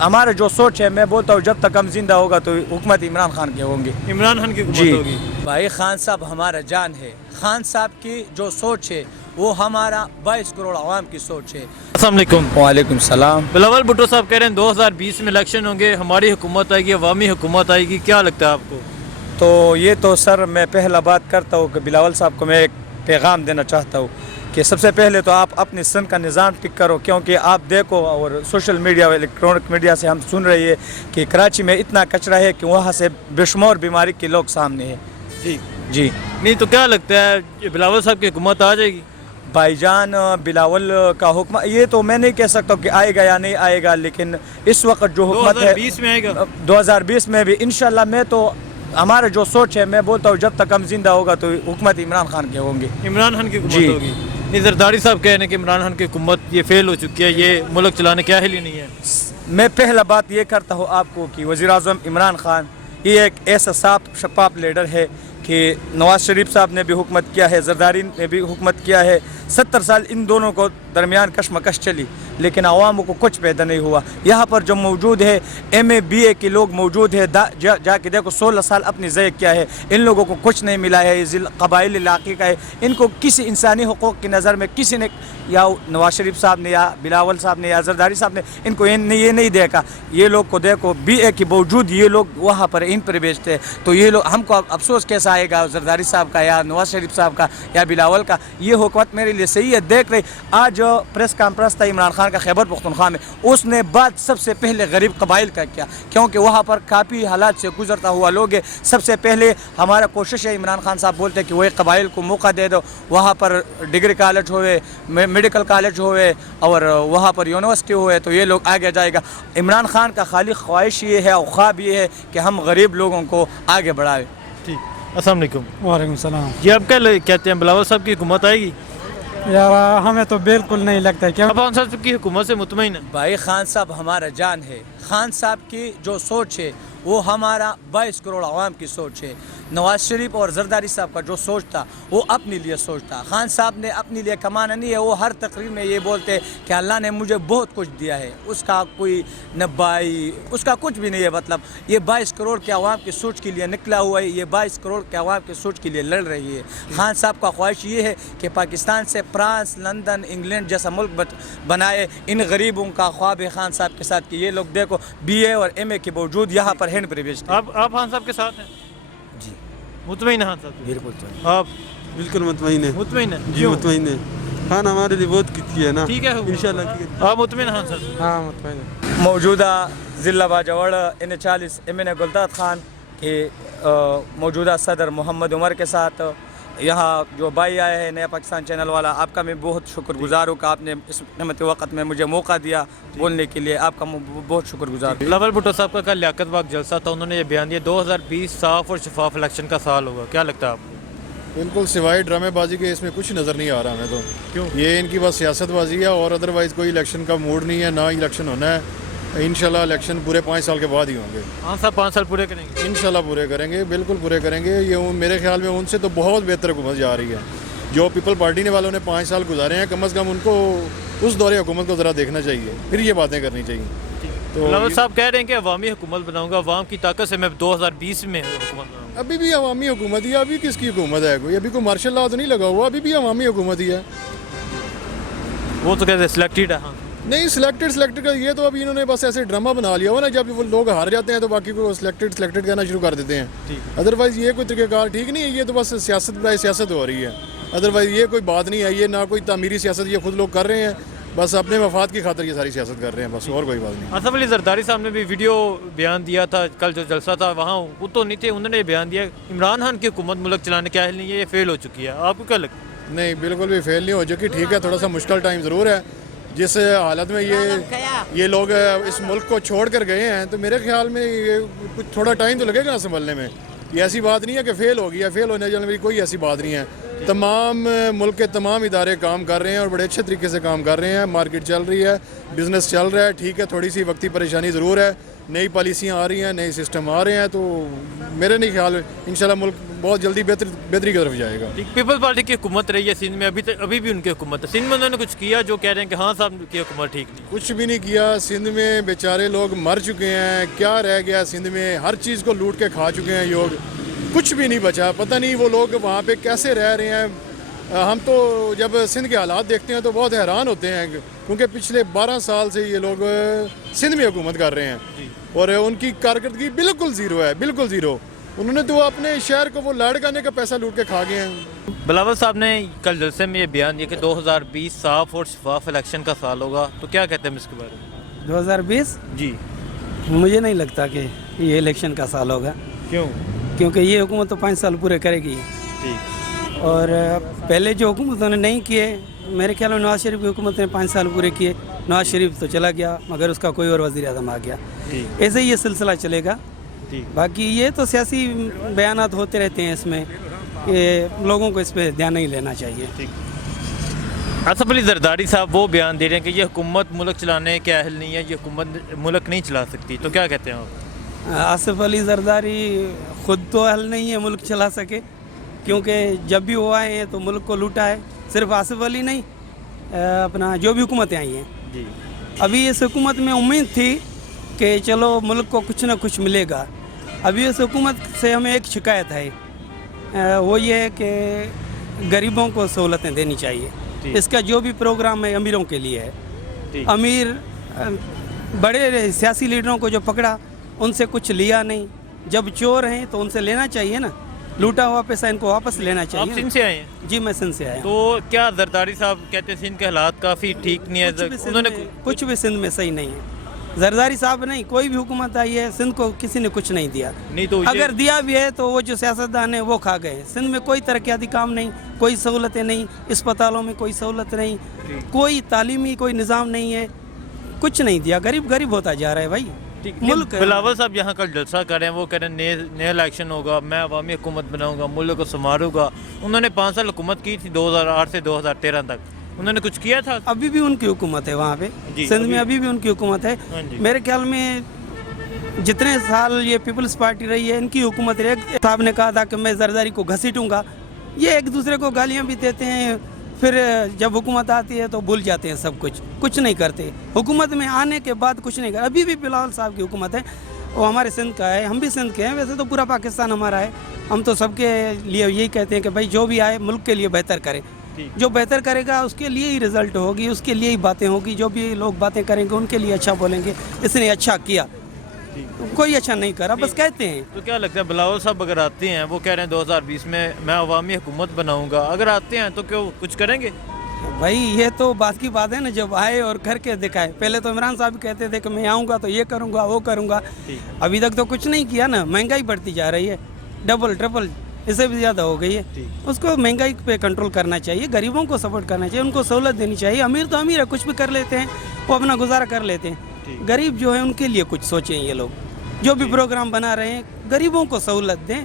हमारा जो सोच है, मैं बोलता हूँ जब तक हम जिंदा होगा तो हुकूमत इमरान खान की होंगी। इमरान खान की जी हुकूमत होगी। भाई, खान साहब हमारा जान है। खान साहब की जो सोच है वो हमारा 22 करोड़ आवाम की सोच है। अस्सलाम वालेकुम। वालेकुम सलाम। बिलावल भुट्टो साहब कह रहे हैं 2020 में इलेक्शन होंगे, हमारी हुकूमत आएगी, अवामी हुकूमत आएगी, क्या लगता है आपको? तो ये तो सर, मैं पहला बात करता हूँ कि बिलावल साहब को मैं एक पैगाम देना चाहता हूँ कि सबसे पहले तो आप अपने सन का निज़ाम टिक करो, क्योंकि आप देखो और सोशल मीडिया, इलेक्ट्रॉनिक मीडिया से हम सुन रही है कि कराची में इतना कचरा है कि वहाँ से बेशुमार बीमारी के लोग सामने हैं। जी जी नहीं तो क्या लगता है ये बिलावल साहब की हुकूमत आ जाएगी? भाईजान, बिलावल का हुक्म ये तो मैं नहीं कह सकता कि आएगा या नहीं आएगा, लेकिन इस वक्त जो हुकूमत है 2020 में आएगा। 2020 में भी इंशाल्लाह। मैं तो हमारा जो सोच है, मैं बोलता हूँ जब तक हम जिंदा होगा तो हुकूमत इमरान खान की होंगी। इमरान खान की जी। हुकूमत होगी। नहीं, जरदारी साहब कह रहे हैं कि इमरान खान की हुकूमत ये फेल हो चुकी है, ये मुल्क चलाने क्या हिल ही नहीं है। मैं पहला बात ये करता हूँ आपको कि वज़ीर आज़म इमरान खान ये एक ऐसा साफ शफाफ लीडर है कि नवाज़ शरीफ साहब ने भी हुकूमत किया है, जरदारी ने भी हुकूमत किया है। 70 साल इन दोनों को दरमियान कशमकश चली, लेकिन आवामों को कुछ पैदा नहीं हुआ। यहाँ पर जो मौजूद है MA BA के लोग मौजूद है, जाके देखो 16 साल अपनी ज़य किया है, इन लोगों को कुछ नहीं मिला है। ये कबाइल इलाके का है, इनको किसी इंसानी हुकूक की नज़र में किसी ने, या नवाज़ शरीफ साहब ने या बिलावल साहब ने या जरदारी साहब ने इनको ये नहीं देखा। ये लोग को देखो, BA के बावजूद ये लोग वहाँ पर इन पर बेचते हैं। तो ये लोग, हमको अफसोस कैसा आएगा जरदारी साहब का या नवाज़ शरीफ साहब का या बिलावल का। ये हुकूमत मेरे लिए सही है। देख रही आज प्रेस कॉन्फ्रेंस था इमरान खान का खैबर पख्तूनख्वा में, उसने बात सबसे पहले गरीब कबाइल का किया, क्योंकि वहाँ पर काफ़ी हालात से गुजरता हुआ लोग है। सबसे पहले हमारा कोशिश है, इमरान खान साहब बोलते हैं कि वही कबाइल को मौका दे दो, वहाँ पर डिग्री कॉलेज होए, मेडिकल कॉलेज होए और वहाँ पर यूनिवर्सिटी होए, तो ये लोग आगे जाएगा। इमरान खान का खाली ख्वाहिश ये है और ख्वाब ये है कि हम गरीब लोगों को आगे बढ़ाएं। ठीक। अस्सलाम वालेकुम। वालेकुम सलाम। जी, आप क्या कहते हैं, बिलावल साहब की हुकूमत आएगी? यार हमें तो बिल्कुल नहीं लगता है। क्यों? आप खान साहब की हुकूमत से मुतमईन है? भाई, खान साहब हमारा जान है। खान साहब की जो सोच है वो हमारा 22 करोड़ आवाम की सोच है। नवाज़ शरीफ और जरदारी साहब का जो सोच था वो अपने लिए सोच था। खान साहब ने अपने लिए कमाना नहीं है। वो हर तकरीर में ये बोलते हैं कि अल्लाह ने मुझे बहुत कुछ दिया है, उसका कोई नब्बाई, उसका कुछ भी नहीं है। मतलब ये 22 करोड़ के आवाम की सोच के लिए निकला हुआ है, ये 22 करोड़ के आवाम की सोच के लिए लड़ रही है। खान साहब का ख्वाहिश ये है कि पाकिस्तान से फ्रांस, लंदन, इंग्लैंड जैसा मुल्क बनाए। इन गरीबों का ख्वाब है खान साहब के साथ कि ये लोग देखो BA और MA के बावजूद यहाँ पर हैंड पर बेचते हैं। आप खान साहब के साथ हैं? जी मुतमईन है खान साहब? बिल्कुल। आप बिल्कुल मुतमईन है। मुतमईन है? जी मुतमईन है। खान हमारे लिए बहुत की है ना। ठीक है, इंशाल्लाह। आप मुतमईन खान साहब? हाँ मुतमईन है। मौजूदा ज़िला बाजवाड़ N40 MN गुलदाद खान के मौजूदा सदर मोहम्मद उमर के साथ यहाँ जो भाई आए हैं नया पाकिस्तान चैनल वाला, आपका मैं बहुत शुक्रगुजार हूँ कि आपने इस कीमती वक्त में मुझे मौका दिया बोलने के लिए। आपका बहुत शुक्रगुजार हूँ। बिलावल भुट्टो साहब का कल लियाकत बाग जलसा था, उन्होंने ये बयान दिया 2020 साफ और शफाफ इलेक्शन का साल होगा, क्या लगता है आपको? बिल्कुल सिवाय ड्रामेबाजी के इसमें कुछ नज़र नहीं आ रहा हमें तो। क्यों? ये इनकी बस सियासतबाजी है और अदरवाइज़ कोई इलेक्शन का मूड नहीं है, ना इलेक्शन होना है। इंशाल्लाह इलेक्शन पूरे 5 साल के बाद ही होंगे। हाँ साहब 5 साल पूरे करेंगे? इंशाल्लाह पूरे करेंगे, बिल्कुल पूरे करेंगे। ये मेरे ख्याल में उनसे तो बहुत बेहतर हुकूमत जा रही है। जो पीपल पार्टी ने वालों ने 5 साल गुजारे हैं, कम अज़ कम उनको उस दौरे हुकूमत को ज़रा देखना चाहिए, फिर ये बातें करनी चाहिए। तो बिलावल साहब कह रहे हैं कि अवामी हुकूमत बनाऊंगा, अवाम की ताकत से मैं 2020 में हुकूमत बनाऊंगा। अभी भी अवामी हुकूमत ही है। अभी किसकी हुकूमत है? कोई अभी कोई मार्शल लॉ तो नहीं लगा हुआ, अभी भी अवामी हुकूमत ही है। वो तो कहते हैं सिलेक्टेड है। हाँ नहीं, सिलेक्टेड का ये तो अभी इन्होंने बस ऐसे ड्रामा बना लिया हो ना, जब वो लोग हार जाते हैं तो बाकी को सिलेक्टेड कहना शुरू कर देते हैं। अदरवाइज़ ये कोई तरीक़ेकार ठीक नहीं है। ये तो बस सियासत हो रही है। अदरवाइज़ ये कोई बात नहीं है। ये ना कोई तामीरी सियासत ये खुद लोग कर रहे हैं, बस अपने मफाद की खातिर ये सारी सियासत कर रहे हैं, बस और कोई बात नहीं। असफ अली जरदारी साहब ने भी वीडियो बयान दिया था कल जो जलसा था, वहाँ वो तो नहीं थे, उन्होंने बयान दिया इमरान खान की हुकूमत मुल्क चलाने क्या नहीं है, ये फेल हो चुकी है। आपको क्या लगता है? नहीं, बिल्कुल भी फेल नहीं हो चुकी। ठीक है, थोड़ा सा मुश्किल टाइम ज़रूर है। जिस हालत में ये लोग इस मुल्क को छोड़ कर गए हैं, तो मेरे ख्याल में ये कुछ थोड़ा टाइम तो लगेगा ना संभलने में। ये ऐसी बात नहीं है कि फेल हो गया, फेल होने जाने वाली कोई ऐसी बात नहीं है। تمام ملک کے تمام ادارے کام کر رہے ہیں اور بڑے اچھے طریقے سے کام کر رہے ہیں. مارکیٹ چل رہی ہے, بزنس چل رہا ہے, ٹھیک ہے, تھوڑی سی وقتی پریشانی ضرور ہے, نئی پالیسیاں آ رہی ہیں, نئے سسٹم آ رہے ہیں, تو میرے نہیں خیال انشاءاللہ ملک بہت جلدی بہتری کی طرف جائے گا. پیپل پارٹی کی حکومت رہی ہے سندھ میں, ابھی بھی ان کی حکومت ہے. سندھ میں انہوں نے کچھ کیا جو کہہ رہے ہیں کہ ہاں صاحب کی حکومت ٹھیک نہیں. کچھ بھی نہیں کیا سندھ میں, بیچارے لوگ مر چکے ہیں, کیا رہ گیا سندھ میں, ہر چیز کو لوٹ کے کھا چکے ہیں لوگ, کچھ بھی نہیں بچا. پتہ نہیں وہ لوگ وہاں پہ کیسے رہ رہے ہیں. ہم تو جب سندھ کے حالات دیکھتے ہیں تو بہت حیران ہوتے ہیں, کیونکہ پچھلے 12 سال سے یہ لوگ سندھ میں حکومت کر رہے ہیں اور ان کی کارکردگی بالکل زیرو ہے, بالکل زیرو. انہوں نے تو اپنے شہر کو وہ لاڑکانے کا پیسہ لوٹ کے کھا گئے ہیں. بلاول صاحب نے کل جلسے میں یہ بیان دیا کہ 2020 صاف اور شفاف الیکشن کا سال ہوگا, تو کیا کہتے ہیں اس کے بارے میں؟ 2020 جی مجھے نہیں لگتا کہ یہ الیکشن کا سال ہوگا, کیوں؟ کیونکہ یہ حکومت تو 5 سال پورے کرے گی. ٹھیک. اور پہلے جو حکومتوں نے نہیں کیے, میرے خیال میں نواز شریف کی حکومت نے 5 سال پورے کیے. نواز شریف تو چلا گیا مگر اس کا کوئی اور وزیر اعظم آ گیا. ایسے ہی یہ سلسلہ چلے گا. باقی یہ تو سیاسی بیانات ہوتے رہتے ہیں, اس میں یہ لوگوں کو اس پہ دھیان نہیں لینا چاہیے. آصف علی زرداری صاحب وہ بیان دے رہے ہیں کہ یہ حکومت ملک چلانے کے اہل نہیں ہے, یہ حکومت ملک نہیں چلا سکتی, تو کیا کہتے ہیں آپ؟ آصف علی زرداری خود تو اہل نہیں ہے ملک چلا سکے, کیونکہ جب بھی وہ آئے ہیں تو ملک کو لوٹا ہے. صرف آصف علی نہیں, اپنا جو بھی حکومتیں آئی ہیں. جی. ابھی اس حکومت میں امید تھی کہ چلو ملک کو کچھ نہ کچھ ملے گا. ابھی اس حکومت سے ہمیں ایک شکایت ہے, وہ یہ ہے کہ غریبوں کو سہولتیں دینی چاہیے. اس کا جو بھی پروگرام ہے امیروں کے لیے ہے. امیر بڑے سیاسی لیڈروں کو جو پکڑا ان سے کچھ لیا نہیں. جب چور ہیں تو ان سے لینا چاہیے نا, لوٹا ہوا پیسہ ان کو واپس لینا آپ چاہیے. سندھ سے آئے ہیں؟ جی میں سندھ سے آیا. تو کیا زرداری صاحب کہتے ہیں سندھ کے حالات کافی ٹھیک نہیں ہے؟ کچھ بھی سندھ میں صحیح نہیں ہے. زرداری صاحب نہیں, کوئی بھی حکومت آئی ہے سندھ کو کسی نے کچھ نہیں دیا. اگر دیا بھی ہے تو وہ جو سیاستدان ہیں وہ کھا گئے. سندھ میں کوئی ترقیاتی کام نہیں, کوئی سہولتیں نہیں, اسپتالوں میں کوئی سہولت نہیں, کوئی تعلیمی کوئی نظام نہیں ہے, کچھ نہیں دیا. غریب ہوتا جا رہا ہے بھائی ملک. بلاول صاحب یہاں کل جلسہ کر رہے ہیں, وہ کہہ رہے ہیں نیا الیکشن ہوگا, میں عوامی حکومت بناؤں گا, ملک کو سنبھالوں گا. انہوں نے 5 سال حکومت کی تھی 2008 سے 2013 تک, انہوں نے کچھ کیا تھا؟ ابھی بھی ان کی حکومت ہے وہاں پہ سندھ میں, ابھی بھی ان کی حکومت ہے. میرے خیال میں جتنے سال یہ پیپلز پارٹی رہی ہے ان کی حکومت رہی. صاحب نے کہا تھا کہ میں زرداری کو گھسیٹوں گا. یہ ایک دوسرے کو گالیاں بھی دیتے ہیں, پھر جب حکومت آتی ہے تو بھول جاتے ہیں سب کچھ نہیں کرتے. حکومت میں آنے کے بعد کچھ نہیں کرتے. ابھی بھی بلاول صاحب کی حکومت ہے, وہ ہمارے سندھ کا ہے, ہم بھی سندھ کے ہیں. ویسے تو پورا پاکستان ہمارا ہے. ہم تو سب کے لیے یہی کہتے ہیں کہ بھائی جو بھی آئے ملک کے لیے بہتر کرے. جو بہتر کرے گا اس کے لیے ہی رزلٹ ہوگی, اس کے لیے ہی باتیں ہوگی. جو بھی لوگ باتیں کریں گے ان کے لیے اچھا بولیں گے, اس نے اچھا کیا, کوئی اچھا نہیں کرا, بس کہتے ہیں. تو کیا لگتا ہے بلاول صاحب اگر آتے ہیں, وہ کہہ رہے ہیں 2020 میں عوامی حکومت بناؤں گا, اگر آتے ہیں تو کیوں کچھ کریں گے؟ بھائی یہ تو بات کی بات ہے نا, جب آئے اور کر کے دکھائے. پہلے تو عمران صاحب کہتے تھے کہ میں آؤں گا تو یہ کروں گا وہ کروں گا, ابھی تک تو کچھ نہیں کیا نا. مہنگائی بڑھتی جا رہی ہے, ڈبل ٹرپل اس سے بھی زیادہ ہو گئی ہے. اس کو مہنگائی پہ کنٹرول کرنا چاہیے, غریبوں کو سپورٹ کرنا چاہیے, ان کو سہولت دینی چاہیے. امیر تو امیر ہے, کچھ بھی کر لیتے ہیں, وہ اپنا گزارا کر لیتے ہیں. غریب جو ہے ان کے لیے کچھ سوچیں. یہ لوگ جو بھی پروگرام بنا رہے ہیں غریبوں کو سہولت دیں.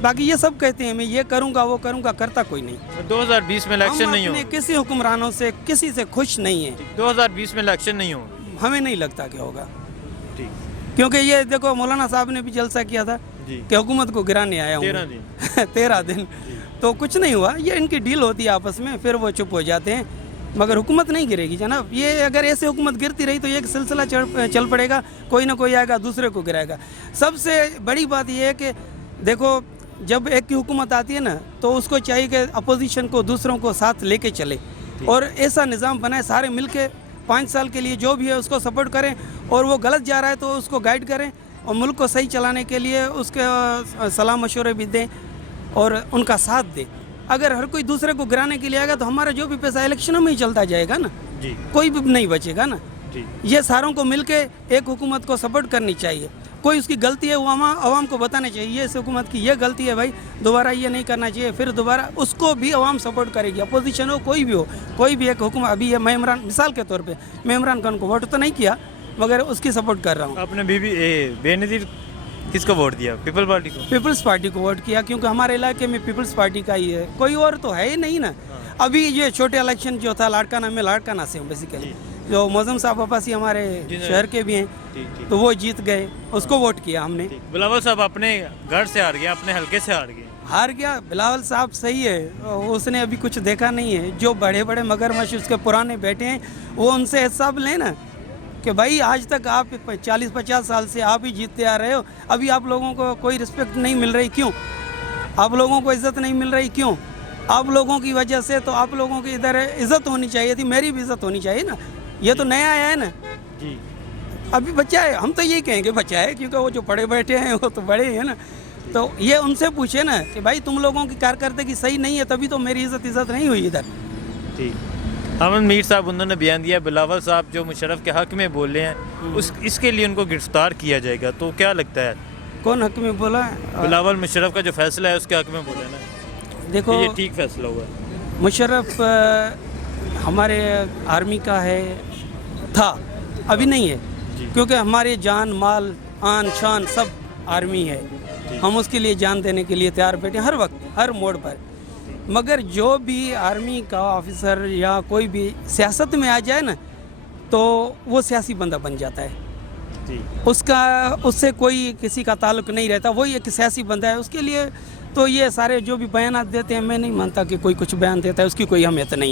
باقی یہ سب کہتے ہیں میں یہ کروں گا وہ کروں گا, کرتا کوئی نہیں. 2020 میں الیکشن نہیں ہو, کسی حکمرانوں سے کسی سے خوش نہیں ہے. 2020 میں الیکشن نہیں ہو, ہمیں نہیں لگتا کہ ہوگا. کیونکہ یہ دیکھو مولانا صاحب نے بھی جلسہ کیا تھا کہ حکومت کو گرانے آیا ہوں 13 دن, تو کچھ نہیں ہوا. یہ ان کی ڈیل ہوتی ہے آپس میں, پھر وہ چپ ہو جاتے ہیں. مگر حکومت نہیں گرے گی جناب. یہ اگر ایسے حکومت گرتی رہی تو یہ ایک سلسلہ چل پڑے گا, کوئی نہ کوئی آئے گا دوسرے کو گرائے گا. سب سے بڑی بات یہ ہے کہ دیکھو جب ایک کی حکومت آتی ہے نا تو اس کو چاہیے کہ اپوزیشن کو دوسروں کو ساتھ لے کے چلے, اور ایسا نظام بنائے سارے مل کے 5 سال کے لیے جو بھی ہے اس کو سپورٹ کریں, اور وہ غلط جا رہا ہے تو اس کو گائیڈ کریں, اور ملک کو صحیح چلانے کے لیے اس کے صلاح مشورے بھی دیں اور ان کا ساتھ دیں. اگر ہر کوئی دوسرے کو گرانے کے لیے آئے گا تو ہمارا جو بھی پیسہ الیکشنوں میں ہی چلتا جائے گا نا, کوئی بھی نہیں بچے گا نا. یہ ساروں کو مل کے ایک حکومت کو سپورٹ کرنی چاہیے. کوئی اس کی غلطی ہے وہ عوام کو بتانا چاہیے, اس حکومت کی یہ غلطی ہے بھائی, دوبارہ یہ نہیں کرنا چاہیے. پھر دوبارہ اس کو بھی عوام سپورٹ کرے گی, اپوزیشن ہو کوئی بھی ایک حکومت. ابھی یہ میں عمران, مثال کے طور پہ میں عمران خان کو ووٹ تو نہیں کیا مگر اس کی سپورٹ کر رہا ہوں. آپ نے بے نظیر کس کو ووٹ دیا؟ پیپل پارٹی کو؟ पीपल्स पार्टी को वोट किया क्योंकि हमारे इलाके में पीपल्स पार्टी का ही है, कोई और तो है ही नहीं ना। अभी ये छोटे इलेक्शन जो था लाड़काना में, लाड़काना से बेसिकली जो मौजम साहब अब्बासी हमारे शहर के भी हैं, तो वो जीत गए, उसको वोट किया हमने। बिलावल साहब अपने घर से हार गए, अपने हल्के से हार गया। बिलावल साहब सही है, उसने अभी कुछ देखा नहीं है। जो बड़े बड़े मगरमच्छ उसके पुराने बैठे हैं, वो उनसे हिसाब लें ना कि भाई आज तक आप 40-50 साल से आप ही जीतते आ रहे हो, अभी आप लोगों को कोई रिस्पेक्ट नहीं मिल रही, क्यों? आप लोगों को इज़्ज़त नहीं मिल रही, क्यों? आप लोगों की वजह से तो आप लोगों की इधर इज़्ज़त होनी चाहिए थी, मेरी भी इज़्ज़त होनी चाहिए ना। ये तो नया आया है ना जी। अभी बच्चा है, हम तो यही कहेंगे बच्चा है, क्योंकि वो जो बड़े बैठे हैं वो तो बड़े हैं ना। तो ये उनसे पूछे ना कि भाई तुम लोगों की कारकर्दगी सही नहीं है, तभी तो मेरी इज़्ज़त नहीं हुई इधर। ठीक। अहमद मीर साहब उन्होंने बयान दिया बिलावल साहब जो मुशर्रफ के हक में बोले हैं उस इसके लिए उनको गिरफ्तार किया जाएगा, तो क्या लगता है? कौन हक में बोला? बिलावल मुशर्रफ का जो फैसला है उसके हक में बोले ना, देखो ये ठीक फैसला हुआ। मुशर्रफ हमारे आर्मी का है, था, अभी नहीं है, क्योंकि हमारे जान माल आन शान सब आर्मी है, हम उसके लिए जान देने के लिए तैयार बैठे हर वक्त हर मोड़ पर। मगर जो भी आर्मी का ऑफिसर या कोई भी सियासत में आ जाए ना, तो वो सियासी बंदा बन जाता है जी। उससे कोई किसी का ताल्लुक नहीं रहता, वही एक सियासी बंदा है। उसके लिए तो ये सारे जो भी बयान देते हैं, मैं नहीं मानता कि कोई कुछ बयान देता है उसकी कोई अहमियत नहीं।